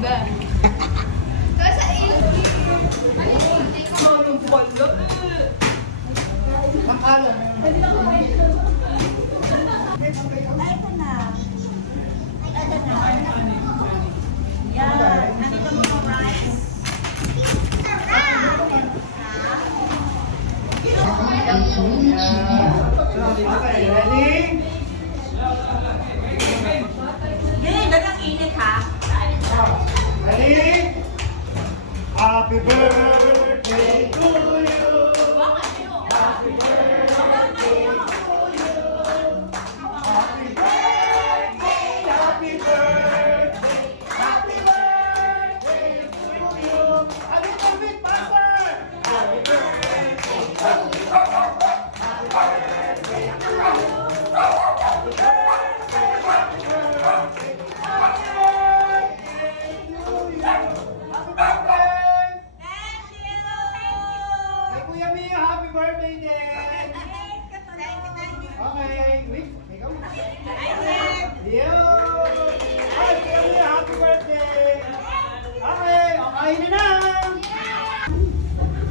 iba. Tapos sa iyo. Anong pala? Makala. Ay, ito na. Ito na. Yan. Nandito mo yung rice. Ready? Ganyan, ganyan init ha. Ready? Happy birthday to you. Happy birthday to you. Happy birthday, happy birthday, happy birthday to you. A little bit faster. Happy birthday to you. Happy birthday to you. Happy birthday, happy birthday, happy birthday to you. Happy birthday. Thank you! Kay Kuya Mia, happy birthday din! Okay, wait, ikaw. Yo! Hi, Kuya Mia, happy birthday! Okay, okay na na!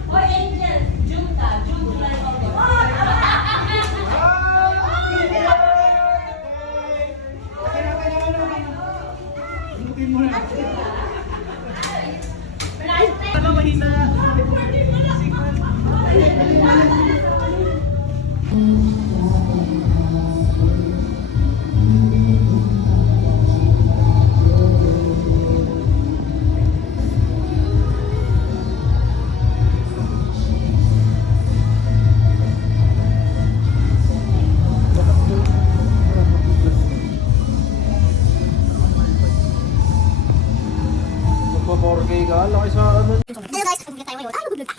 Hoy, Angel! June ka. June, July, August. Happy birthday! Okay na, okay na, okay na. Inutin mo na. Ano mahina? Magpa-4K ka, laki sa ano. Hello guys, pagbulit tayo ngayon. Ano bublog?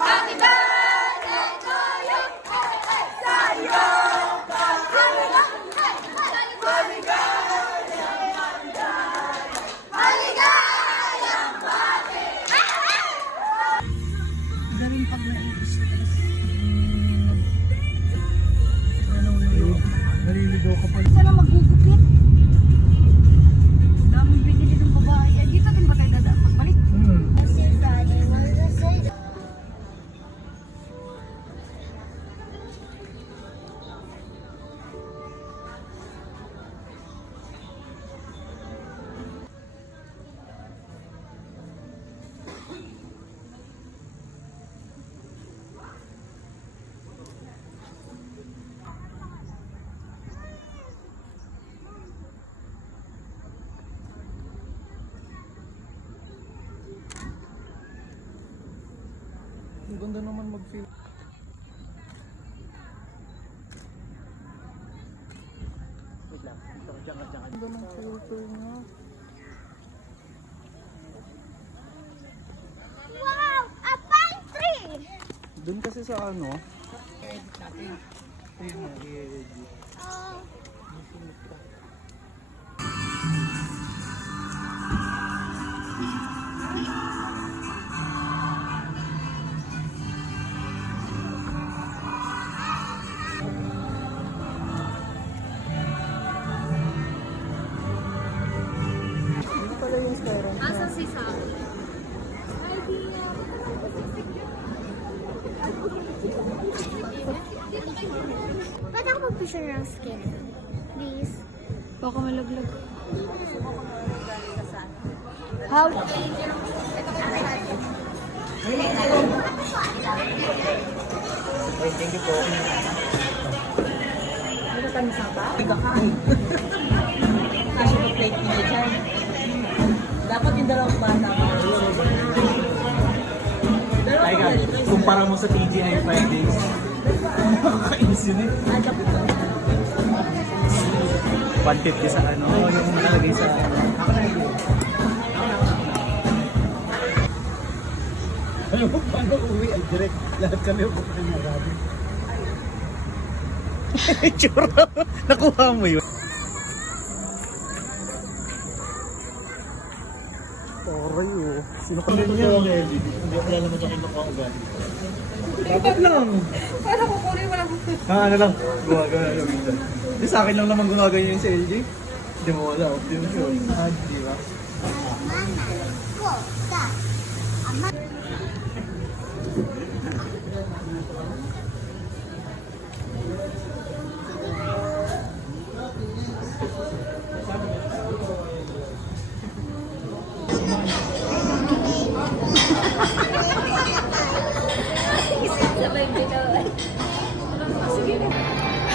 Happy birthday to you! Sa'yo! Maligayang bati! Galing pag nai-stress. Naliligaw ka pa. Ito na magugupit. Daming binili ng babae. Eh, dito din ba tayo dada pagbalik? Ang ganda naman mag-feel. Wait lang. Diyan. Ang ganda ng filter niya. Wow! A pine tree! Doon kasi sa ano. I-edit natin. Ayun na, i-edit. Oh. Hindi pala yung styrofoam. Asa si Sam? Pwede ako mag-picture ng skin? Please. Baka malaglag. How? Ay, thank you po. Ano ka tamis pa? Nagkakain. Kasi yung plate niya dyan. Dapat yung dalawang bata ka. Ay God, kumpara mo sa TGI Fridays. Nakakainis yun eh. Adap ito. 150 sa ano, yung nakalagay sa... Alam mo, paano uwi? Ay, direct. Lahat kami upukan na gabi. Tsura, nakuha mo yun. Toray oh. Sino ka rin yan? Hindi ako alam mo sa kinukuha ko gani. Dapat lang. Para kukunin mo lang. Ano lang, gumagana lang minsan. Di sa akin lang naman gumagana yung sa LG. Hindi mo wala, hindi mo sure. Di ba?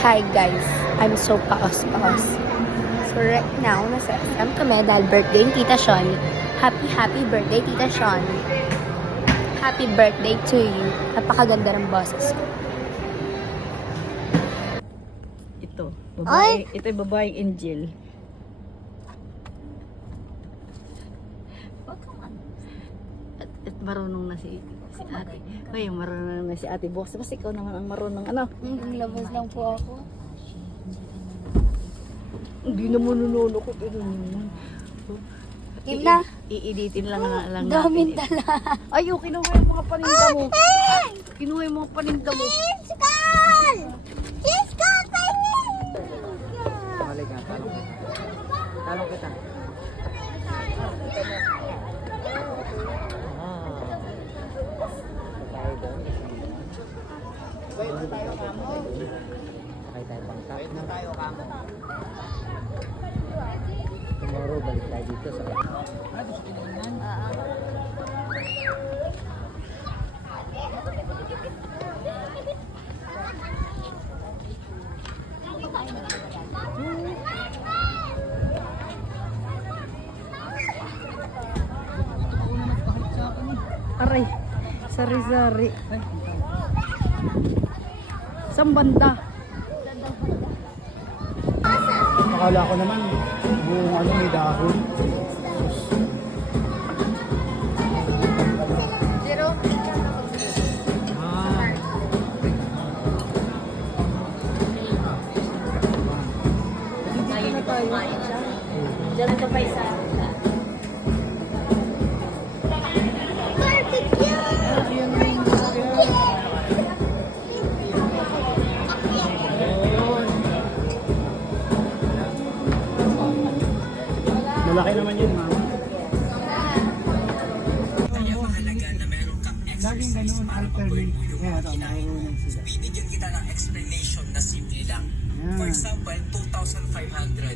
Hi guys, I'm so paos. So right now, nasa SM kami dahil birthday ni Tita Sean. Happy birthday Tita Sean. Happy birthday to you. Napakaganda ng boses ko. Ito, babae. Ito yung babaeng angel. At marunong na si ate. Ay, marunong na si ate Box. Kasi ikaw naman ang marunong ano. Labas lang po ako. Hindi naman nununo ko. Game na. Iiditin lang lang Daming natin. tala. Ay, oh, kinuha yung mga paninda mo. Kinuha yung mga paninda mo. Chiskal! Chiskal, kainin! Talong ka, talong kita. Tomorrow, balik tayo dito sa... Aray, sari-sari. Saan banda? Akala ko naman, buong ano may dahon. Diyan na pa isa. Malaki naman yun, ma'am. Laging ganun, alternate. Kaya ito, marunong sila. Binigyan kita ng explanation na simple lang. Yan. For example, 2,500.